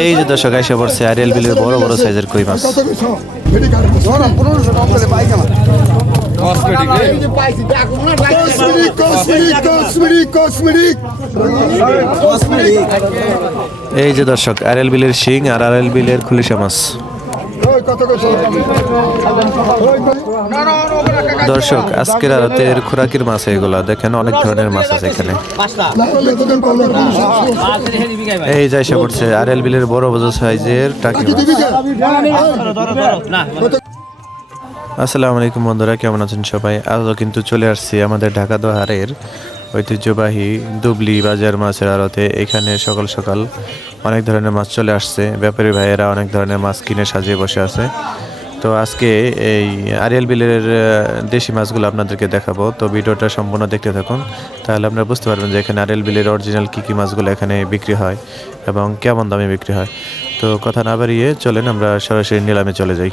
এই যে দর্শক এসে পড়ছে আরিয়াল বিলের বড় বড় সাইজের কই মাছ? এই যে দর্শক আরিয়াল বিলের শিং আর আরিয়াল বিলের খুলিশা মাছ। দর্শক, আজকের আড়তের খোরাকির মাছ এগুলা। দেখেন, অনেক ধরনের মাছ আছে এখানে। এই যে এসে পড়ছে এল বিলের বড় বড় সাইজের টাকি আসসালামু আলাইকুম বন্ধুরা, কেমন আছেন সবাই? আজও কিন্তু চলে আসছি আমাদের ঢাকা দোহারের ঐতিহ্যবাহী দুবলি বাজার মাছের আড়তে। এখানে সকাল সকাল অনেক ধরনের মাছ চলে আসছে। ব্যাপারী ভাইয়েরা অনেক ধরনের মাছ কিনে সাজিয়ে বসে আছে। তো আজকে এই আরিয়াল বিলের দেশি মাছগুলো আপনাদেরকে দেখাবো। তো ভিডিওটা সম্পূর্ণ দেখতে থাকুন। তাহলে আপনারা বুঝতে পারবেন যে এখানে আরিয়াল বিলের অরিজিনাল কী কী মাছগুলো এখানে বিক্রি হয় এবং কেমন দামে বিক্রি হয়। তো কথা না বাড়িয়ে চলেন, আমরা সরাসরি নিলামে চলে যাই।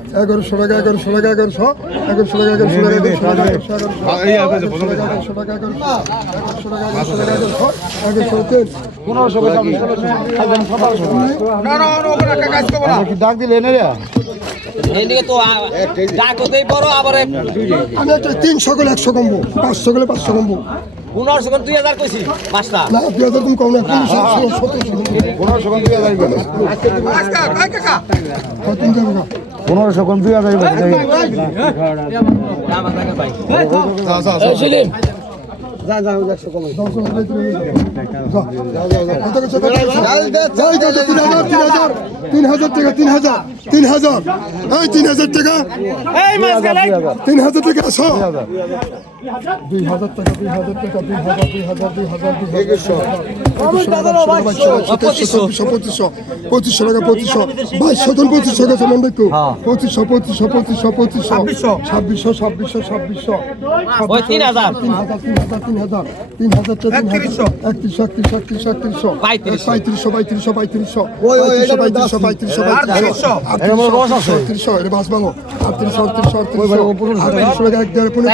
এগারোশো টাকা এগারোশো টাকা এগারোশো এগারোশো টাকা এগারোশো টাকা এগারোশো টাকা এগারোশো টাকা এগারোশো টাকা এগারোশো টাকা এগারোশো টাকা এগারোশো পনেরোশো ডাক দিলে এনে এইদিকে তো ডাক হতেই পারো আবার আমি একটা তিনশো করে একশো পনেরোশো কম দুই হাজার তিন হাজার টাকা তিন হাজার তিন হাজার। এই তিন হাজার টাকা। তিন হাজার টাকা দুই হাজার টাকা দুই হাজার টাকা দুই হাজার দুই হাজার দুই হাজার দুই হাজার পঁচিশশো পঁচিশশো পঁচিশশো টাকা পঁচিশশো বাইশশো জন পঁচিশশো গেছে মনে রাখো পঁচিশশো পঁচিশশো পঁচিশশো পঁচিশশো ছাব্বিশশো ছাব্বিশশো ছাব্বিশশো তিন হাজার। তিন হাজার তিন হাজার তিন হাজার তিন হাজার একত্রিশশো একত্রিশশো একত্রিশশো একত্রিশশো পঁয়ত্রিশশো। পঁয়ত্রিশশো পঁয়ত্রিশশো পঁয়ত্রিশশো পঁয়ত্রিশশো পঁয়ত্রিশশো পঁয়ত্রিশশো আটত্রিশশো আটত্রিশশো এটা বাস বাঙো আটত্রিশশো আটত্রিশশো আটত্রিশশো আটত্রিশশো টাকা এক দেড় পনেরো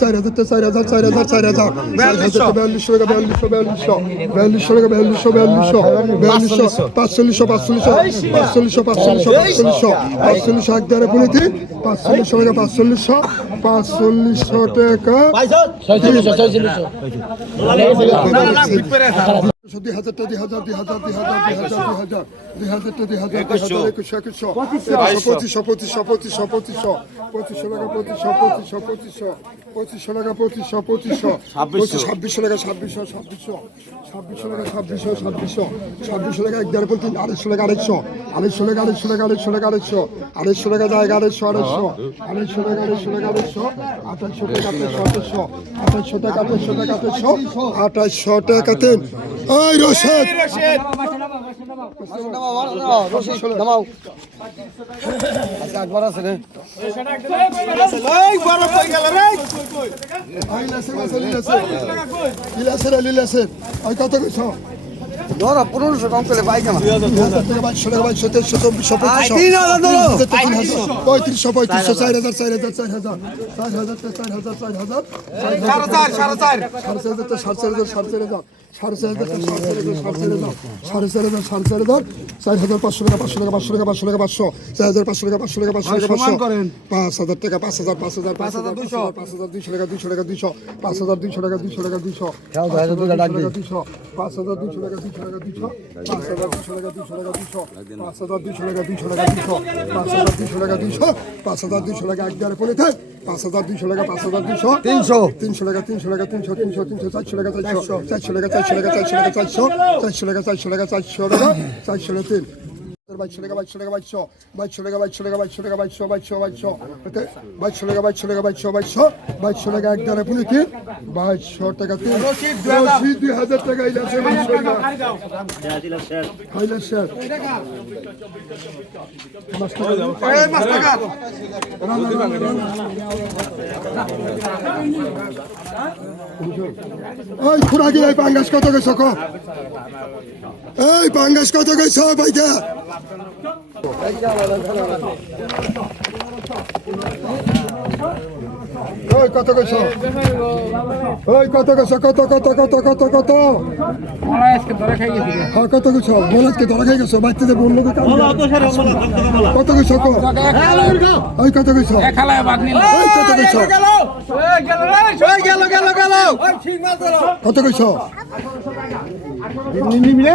চার হাজার তো চার হাজার চার হাজার চার হাজার বিয়াল্লিশশো টাকা বিয়াল্লিশশো বিয়াল্লিশশো বিয়াল্লিশশো টাকা বিয়াল্লিশশো বিয়াল্লিশশো বিয়াল্লিশশো পাঁচচল্লিশশো পাঁচচল্লিশশো পাঁচচল্লিশশো পাঁচচল্লিশশো পাঁচচল্লিশশো পাঁচচল্লিশশো এক দেড় তিন পাঁচচল্লিশশো টাকা পাঁচচল্লিশশো পাঁচচল্লিশশো টাকা। দুই হাজারটা দুই হাজার দুই হাজার দুই হাজার দুই হাজার দুই হাজার দুই হাজারটা দুই হাজার দুই হাজার একুশশো একুশশো পঁচিশশো পঁচিশশো পঁচিশশো পঁচিশশো। পঁচিশশো টাকা পঁচিশশো পঁচিশশো পঁচিশশো। পঁচিশশো টাকা পঁচিশশো পঁচিশশো। পঁচিশ ছাব্বিশশো টাকা ছাব্বিশশো ছাব্বিশশো। ছাব্বিশশো টাকা ছাব্বিশশো ছাব্বিশশো। ছাব্বিশশো টাকা এক দেড় বলতে আড়াইশো টাকা আড়াইশো। আড়াইশো টাকা আড়াইশো টাকা আড়াইশো টাকা আড়াইশো। আড়াইশো টাকা জায়গা আড়াইশো আড়াইশো। আড়াইশো টাকা আড়াইশো টাকা আড়াইশো। আঠাইশো টাকা আঠাইশো আঠাইশো। আঠাইশো টাকা আঠাইশো টাকা আঠাইশো। আঠাইশো টাকা তিন। ওই রশদ একবার আছে রে কত কইছো ধরো পনেরোশো কম করে পাই পঁচিশশো পঁয়ত্রিশশো পঁয়ত্রিশশো চার হাজার চার হাজার চার হাজার চার হাজার চার হাজার চার হাজার চার হাজার সাড়ে চার হাজার সাড়ে চার হাজার সাড়ে চার হাজার সাড়ে চার হাজার সাড়ে চার হাজার চার হাজার পাঁচশো টাকা পাঁচশো টাকা পাঁচশো টাকা পাঁচশো টাকা পাঁচশো চার হাজার পাঁচশো টাকা পাঁচশো টাকা পাঁচশো টাকা পাঁচশো পাঁচ হাজার টাকা পাঁচ হাজার পাঁচ হাজার পাঁচ হাজার দুশো পাঁচ হাজার দুইশো টাকা দুইশো টাকা দুইশো পাঁচ হাজার দুইশো টাকা দুইশো টাকা দুইশো দুশো পাঁচ হাজার দুশো টাকা দুশো টাকা দুশো পাঁচ হাজার দুশো টাকা দুশো টাকা দুশো পাঁচ হাজার দুশো টাকা দুশো টাকা দুশো পাঁচ হাজার দুশো টাকা দুশো পাঁচ হাজার দুশো টাকা এক দেড় পড়ে থাকে পাঁচ হাজার দুইশো টাকা পাঁচ হাজার দুইশো। তিনশো। তিনশো টাকা তিনশো টাকা তিনশো তিনশো তিনশো চারশো টাকা চারশো। চারশো টাকা চারশো টাকা চারশো টাকা চারশো চারশো টাকা চারশো টাকা চারশো টাকা চারশো টাকা তিন। বাইশো টাকা বাইশো টাকা বাইশো বাইশো টাকা বাইশো টাকা বাইশো টাকা বাইশো বাইশো বাইশো বাইশো টাকা বাইশো টাকা বাইশো বাইশো বাইশো টাকা এক দাঁড়া পুলি কি বাইশো টাকা দুই হাজার টাকা ইলা আছে বাইশো টাকা হাইলা পাঙ্গাস কত গেছ এই পাঙ্গাস কত গেছ ভাইটা ওই কত কইছ? ওই কত কইছ? কত কত কত কত কত হ্যাঁ কত কইছ? বলাজকে ধরা খাই গেছ? বাচ্চা দেবো অন্য কত কইছ? ওই কত কইছ? ওই কত কইছ? কত কইছ? নিমিলে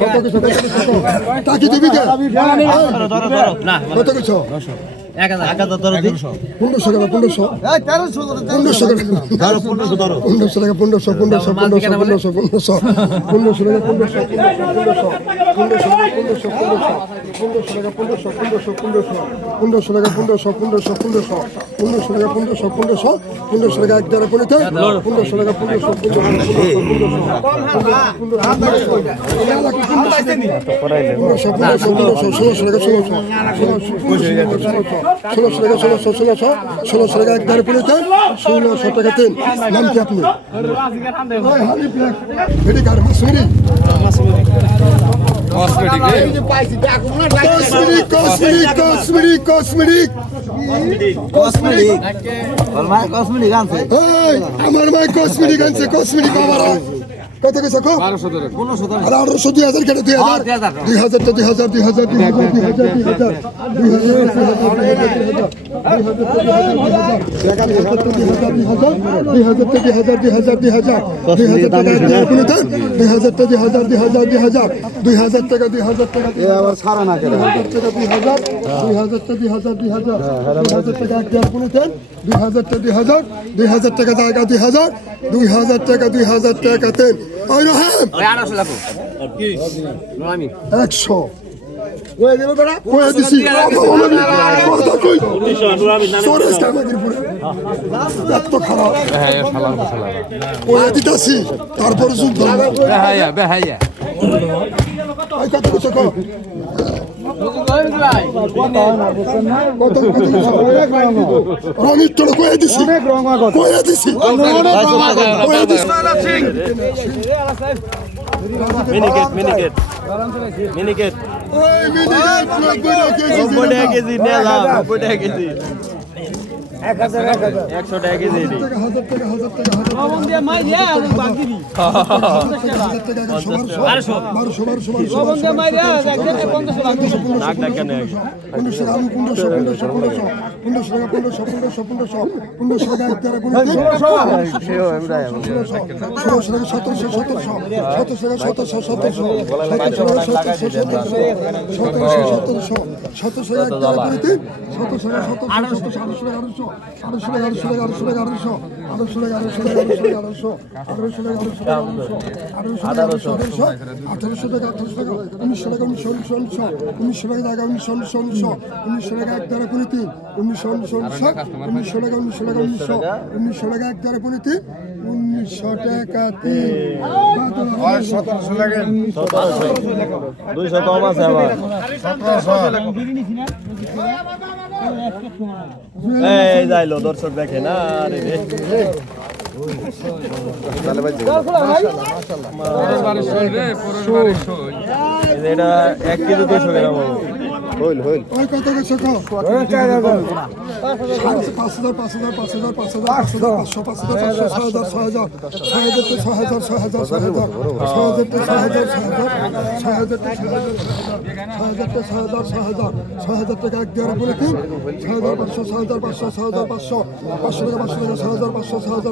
কত কিছু কত কিছু টাকি পনেরোশো। টাকা পনেরোশো। তেরোশো করে পনেরোশো টাকা। পনেরোশো টাকা পনেরোশো পনেরোশো পনেরোশো পনেরোশো পনেরোশো। পনেরোশো টাকা পনেরোশো পনেরোশো পনেরোশো। পনেরোশো টাকা পনেরোশো পনেরোশো। পনেরোশো পনেরোশো টাকা পনেরোশো পনেরোশো পনেরোশো। পনেরোশো টাকা পনেরোশো পনেরোশো। পনেরোশো টাকা এক দ্বারা পনেরোতে পনেরোশো টাকা পনেরোশো পনেরোশো পনেরোশো। পনেরোশো ষোলোশো টাকা ষোলোশো ষোলোশো। টাকা ষোলোশো ষোলোশো ষোলোশো টাকা এক দ্বারা পনেরোতে ষোলোশো টাকা তিন। নাম কি আপনি এটি মাসুরি cosmetic cosmetic cosmetic cosmetic cosmetic Balma cosmetic আনছে এই আমার মায় কসমেটিক আনছে কসমেটিক বাবারা। কত গেছে কো আর আঠারোশো দুই হাজার কেটে দুই হাজার দুই হাজারটা দুই হাজার দুই হাজার দুই হাজার দুই হাজার দুই হাজার দুই হাজার দুই হাজার টাকা দুই টাকা দুই হাজার দুই হাজার টাকা জায়গা দুই হাজার দুই হাজার টাকা দুই হাজার টাকা তেল ওই রহাম একশো তারপর যুদ্ধ রঙির তোর কয়ে দিছি কয়ে দিছি কয়ে দিছি মিনিকেট মিনিকেট মিনিকেট ওই মিনিট নব্বই টাকা কেজি কেজি নিয়ে যাও নব্বই টাকা কেজি। একশো টাকা কেজি সতেরোশো সতেরোশো সতেরোশো সতেরোশো সতেরোশো সতেরোশো সতেরোশো সতেরোশো সতেরোশো টাকা টাকা আড়াইশো টাকা আড়াইশো টাকা আড়াইশো টাকা আড়াইশো আড়াইশো টাকা আড়াইশো টাকা আড়াইশো আড়াইশো টাকা আড়াইশো টাকা টাকা টাকা আঠারোশো টাকা উনিশশো টাকা উনিশশো উনিশশো উনিশশো উনিশশো টাকা জায়গা উনিশশো উনিশশো উনিশশো উনিশশো টাকা এক দ্বারা করে তিন উনিশশো উনিশশো উনিশশো টাকা টাকা টাকা টাকা এই যাইলো দর্শক দেখে না আরে রে। এটা এক কেজি দুশো গ্রাম হবে ওই কত গেছে কো পাঁচ হাজার পাঁচ হাজার পাঁচ হাজার পাঁচ হাজার পাঁচ হাজার পাঁচশো পাঁচ হাজার পাঁচশো ছয় হাজার ছয় হাজার ছয় হাজার তো ছয় হাজার ছয় হাজার ছয় হাজার ছয় হাজার তো ছয় হাজার ছয় হাজার ছয় হাজার তো ছয় হাজার ছয় হাজার ছয় হাজার টাকা এক দেওয়ার বলে তিন ছয় হাজার পাঁচশো ছয় হাজার পাঁচশো ছয় হাজার পাঁচশো পাঁচশো টাকা পাঁচশো টাকা ছয় হাজার পাঁচশো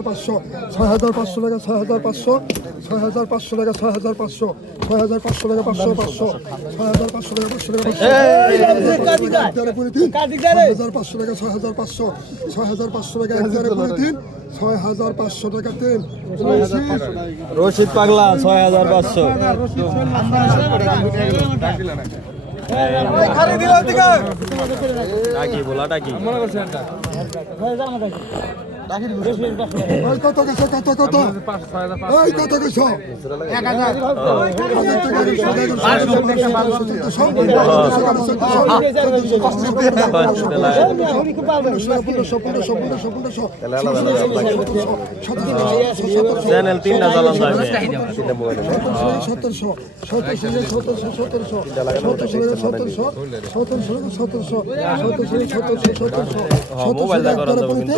ছয় হাজার পাঁচশো ছয় হাজার পাঁচশো টাকা ছয় হাজার পাঁচশো ছয় হাজার পাঁচশো টাকা ছয় হাজার পাঁচশো ছয় হাজার পাঁচশো টাকা পাঁচশো পাঁচশো ছয় হাজার পাঁচশো টাকা পাঁচশো টাকা পাঁচশো ছয় হাজার পাঁচশো টাকা ছয় হাজার পাঁচশো ছয় হাজার টাকা এক হাজার পরে তিন ছয় টাকা তিন রশিদ পাগলা ছয় হাজার পাঁচশো ডাকি বলা ডাকি ওই কত গেছে কত কত ওই কত গেছ টাকা গেছে, পনেরোশো, পনেরোশো, পনেরোশো, পনেরোশো, চ্যানেল তিনটা চালান যাবে সতেরোশো সতেরোশো সতেরোশো সতেরোশো সতেরোশো সতেরোশো সতেরোশো সতেরোশো সতেরোশো সতেরোশো হ্যাঁ, মোবাইলটা করা যাবে, কিন্তু ওই ক্যামেরা তো টাকি মাকি খেলে নষ্ট হয়। আঠারোশো আঠারোশো আঠারোশো আঠারোশো আঠারোশো আঠারোশো আঠারোশো আঠারোশো আঠারোশো টাকা এক দ্বারা করে দিন আঠারোশো টাকা আঠারোশো টাকা আঠারোশো টাকা আঠারোশো আঠারোশো টাকা আঠারোশো আঠারোশো টাকা আঠারোশো তিন সতেরোশো এটা আমাদের যে চ্যানেল এটা তিনটা থাকলেই হবে দাগের দাগ হুম। কত কইছো এক পাঁচশো টাকা ছয় হাজার ছয় হাজার পাঁচশো। টাকা ছয় হাজার পাঁচশো টাকা রশিদ পাগলা ছয় হাজার পাঁচশো ডাকি বোলা ডাকি আটশো টাকা আটশো টাকা আটশো টাকা আটশো টাকা আটশো আটশো টাকা আটশো টাকা আটশো টাকা আটশো টাকা আটশো আটশো টাকা এক ধরে বলে দিন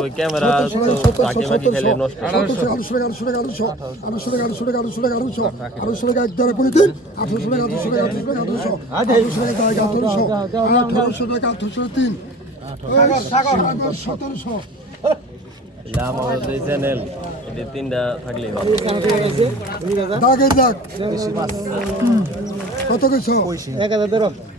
আটশো সতেরোশো। দাম আমাদের এই চ্যানেল এটি তিনটা থাকলে দাগের দাগ কত কিছু এক হাজার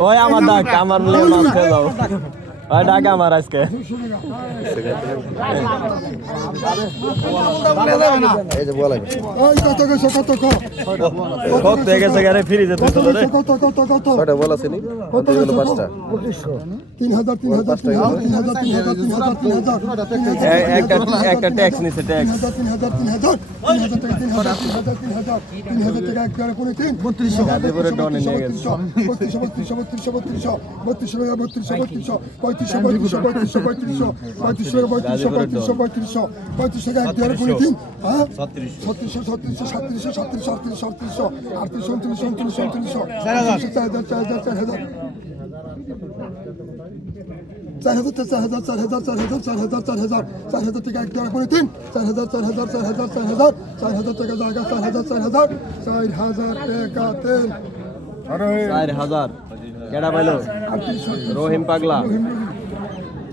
ওই আমার দাগ আমার বলে মাছ ওই ডাক আমার আজকে একটা ট্যাক্স নিছে ট্যাক্স হাজার তিন হাজার তিন হাজার তিন হাজার টাকা তিন হাজার তিন হাজার তিন হাজার তিন হাজার টাকা এক করে তিন বত্রিশশো। বত্রিশশো বত্রিশশো বত্রিশশো বত্রিশশো বত্রিশশো টাকা বত্রিশশো বত্রিশশো পঁয়ত্রিশশো পঁয়ত্রিশশো পঁয়ত্রিশশো পঁয়ত্রিশশো পঁয়ত্রিশশো টাকা পঁয়ত্রিশশো পঁয়ত্রিশশো পঁয়ত্রিশশো পঁয়ত্রিশশো টাকা এক করে করে তিন হ্যাঁ ছত্রিশশো ছত্রিশশো সাতত্রিশশো সাতত্রিশশো আটত্রিশশো আটত্রিশশো আটত্রিশশো উনত্রিশশো উনত্রিশশো উনত্রিশশো চার হাজার চার হাজার চার হাজার চার হাজার চার হাজার চার হাজার চার হাজার চার হাজার চার হাজার চার হাজার চার হাজার টাকা এক টাকা করে তিন চার হাজার চার হাজার চার হাজার চার হাজার চার হাজার টাকা জায়গা চার হাজার চার হাজার চার হাজার টাকা তিন চার হাজার কেডা পাইলো রহিম পাগলা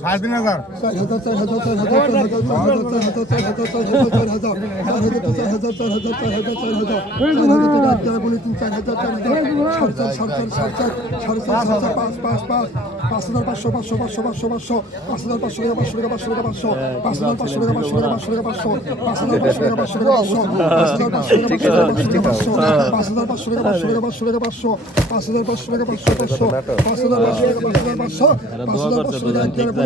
সাড়ে তিন হাজার চার হাজার চার হাজার চার হাজার চার হাজার চার হাজার চার হাজার চার হাজার চার হাজার চার হাজার চার হাজার চার হাজার চার হাজার সাড়ে চার সাড়ে চার পাঁচ পাঁচ পাঁচ পাঁচ হাজার পাঁচশো পাঁচশো পাঁচশো পাঁচশো পাঁচশো পাঁচ হাজার পাঁচশো টাকা পাঁচশো টাকা পাঁচশো টাকা পাঁচশো পাঁচ হাজার পাঁচশো টাকা পাঁচশো টাকা পাঁচশো টাকা পাঁচশো পাঁচ হাজার পাঁচশো টাকা পাঁচশো টাকা পাঁচশো পাঁচ হাজার পাঁচশো টাকা পাঁচশো টাকা পাঁচশো টাকা পাঁচশো পাঁচ হাজার পাঁচশো পাঁচশো পাঁচশো পাঁচ হাজার পাঁচশো টাকা পাঁচশো পাঁচশো পাঁচ হাজার পাঁচশো টাকা পাঁচশো পাঁচশো টাকা এক টাকা বলে তিন পাঁচ হাজার পাঁচশো পাঁচ বসে হাজার হয়েছে পাঁচশো কত দুইজন পাঁচ হাজার পাঁচশো পাঁচ হাজার পাঁচশো পাঁচ হাজার পাঁচশো পাঁচ হাজার পাঁচশো টাকা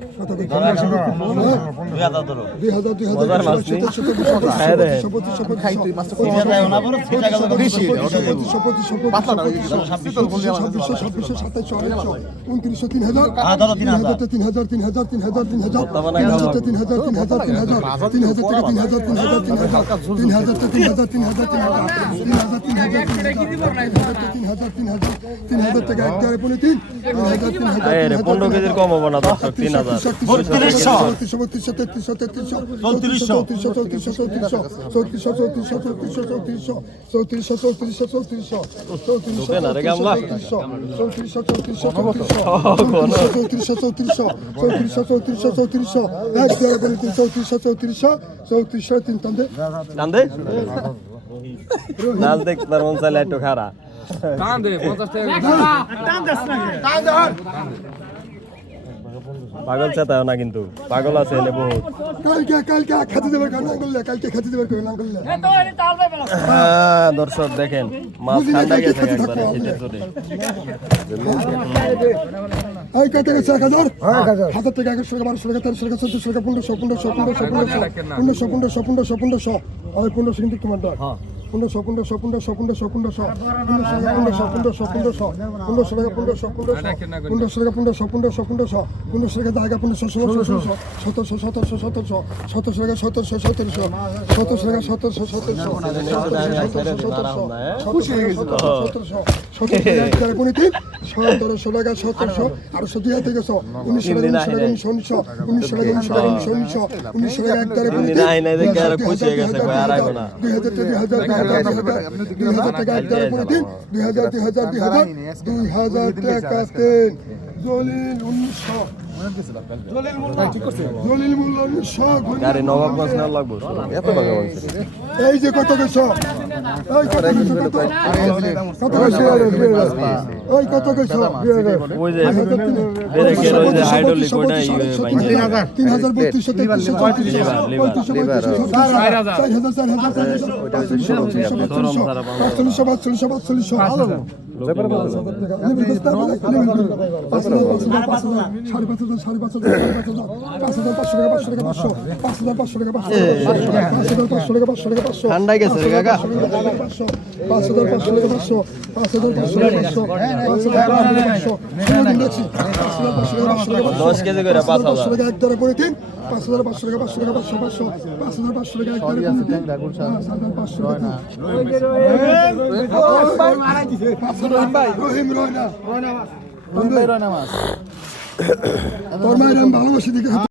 ধরো দুই হাজার দুই হাজার মজার মাছ নেই। খায় রে। উনত্রিশশো তিন হাজার তিন হাজার তিন হাজার তিন হাজার তিন হাজার তিন হাজার তিন হাজার তিন হাজার তিন হাজার তিন হাজার তিন হাজার তিন হাজার তিন হাজার তিন হাজার তিন হাজার তিন হাজার তিন হাজার তিন হাজার তিন হাজার তিন হাজার তিন হাজার তিন হাজার তিন হাজার টাকা এক টাকা পনেরো তিন পনেরো কেজির কম হব না দর্শক তিন হাজার বত্রিশশো বত্রিশশো তেত্রিশশো তেত্রিশশো চৌত্রিশশো চৌত্রিশশো চৌত্রিশশো চৌত্রিশশো চৌত্রিশশো চৌত্রিশশো চৌত্রিশশো চৌত্রিশশো চৌত্রিশশো চৌত্রিশশো চৌত্রিশশো। চৌত্রিশশো চৌত্রিশশো চৌত্রিশশো চৌত্রিশশো চৌত্রিশশো চৌত্রিশশো চৌত্রিশশো এক দেড় বলে তিন চৌত্রিশশো চৌত্রিশশো চৌত্রিশশো নাচ দেখ তার মন চাইলে একটু খারা। টান দে পঞ্চাশ টাকা পাগল চেতাও না কিন্তু পাগল আছে এনে বহুত। কালকে কালকে খাতে দেবে কেন? না করলে কালকে খাতে দেবে কেন? না। করলে হ্যাঁ, দর্শক দেখেন মাছ ঠান্ডা গেছে একবারে শীতের জোরে। এই কত গেছে এক হাজার হাজার টাকা এগারোশো টাকা বারোশো টাকা তেরোশো টাকা চোদ্দশো টাকা পনেরোশো পনেরোশো পনেরোশো পনেরোশো পনেরোশো পনেরোশো পনেরোশো। ওই পনেরোশো কিন্তু তোমার ডাক পনেরোশো পনেরোশো পনেরোশো পনেরোশো পনেরোশো পনেরোশো পনেরোশো পনেরোশো পনেরোশো টাকা পনেরোশো পনেরোশো পনেরোশো টাকা পনেরোশো পনেরোশো পনেরোশো পনেরোশো টাকা জায়গা পনেরোশো ষোলোশো ষোলোশো সতেরোশো সতেরোশো সতেরোশো সতেরোশো টাকা সতেরোশো সতেরোশো সতেরোশো টাকা সতেরোশো সতেরোশো সতেরোশো সতেরোশো পনেরো তিন সতেরোশো টাকা সতেরোশো আরোশো দুই হাতে গেছো উনিশশো টাকা উনিশশো টাকা উনিশশো উনিশশো টাকা উনিশশো উনিশশো উনিশশো টাকা এক তারে হয়ে। দুই হাজার দুই হাজার দুই হাজার দুই হাজার টাকা এক তারে তিন দুই হাজার দুই হাজার দুই হাজার দুই হাজার টাকা তিন দলিল উনিশশো আরে নবাবগঞ্জ না লাগবো এত ভাগা বলছে এই যে কত গেছো ওই কত গেছো কত গেছো ওই কত গেছো ওই যে বেরে গেল ওই যে হাইড্রোলিক ওটা 3032 লিভার 4000 4000 হাজার সাড়ে পাঁচ হাজার সাড়ে পাঁচ হাজার পাঁচ হাজার পাঁচশো টাকা পাঁচশো টাকা পাঁচশো পাঁচ হাজার পাঁচশো টাকা পাঁচশো পাঁচ হাজার পাঁচশো টাকা পাঁচশো ঠান্ডায় গেছে কাকা পাঁচশো টাকা পাঁচ হাজার পাঁচশো টাকা পাঁচশো পাঁচ হাজার পাঁচশো টাকা পাঁচশো পাঁচ হাজার পাঁচশো টাকা পাঁচশো টাকা দশ কেজি করে পাঁচ হাজার টাকা এক দরে করে দিন পাঁচ হাজার পাঁচশো টাকা পাঁচশো টাকা পাঁচশো পাঁচশো পাঁচ হাজার পাঁচশো টাকা এক দরে করে দিন পাঁচ হাজার পাঁচশো টাকা রহিম তোর মায়ের ভালোবাসি দিকে